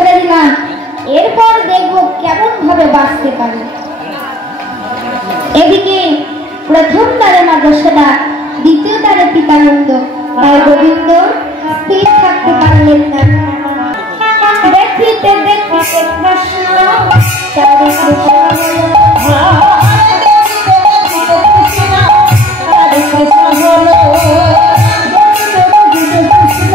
ছেড়ে দিলাম, এরপর দেখবো কেমন ভাবে বাঁচতে পারে। এদিকে প্রথম দ্বারে মা যশোদা, দ্বিতীয় দ্বারে পিতানন্দ, তাই গোবিন্দ স্থির থাকতে পারলেন না। দেখিতে দেখিতে কৃষ্ণ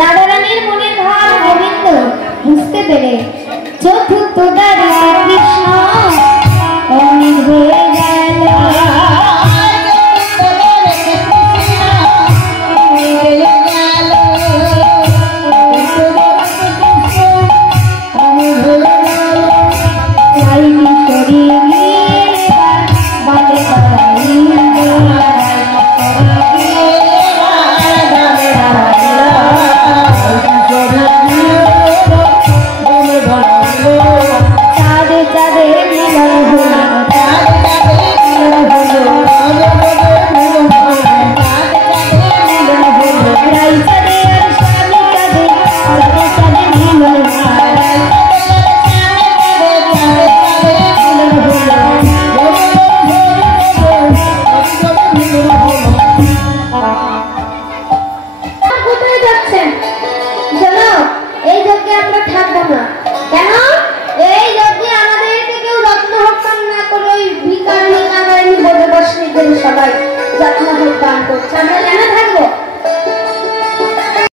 রাধারানীর মনের ভাব গোবিন্দ বুঝতে পেরে চতুর্থ দ্বারে কৃষ্ণ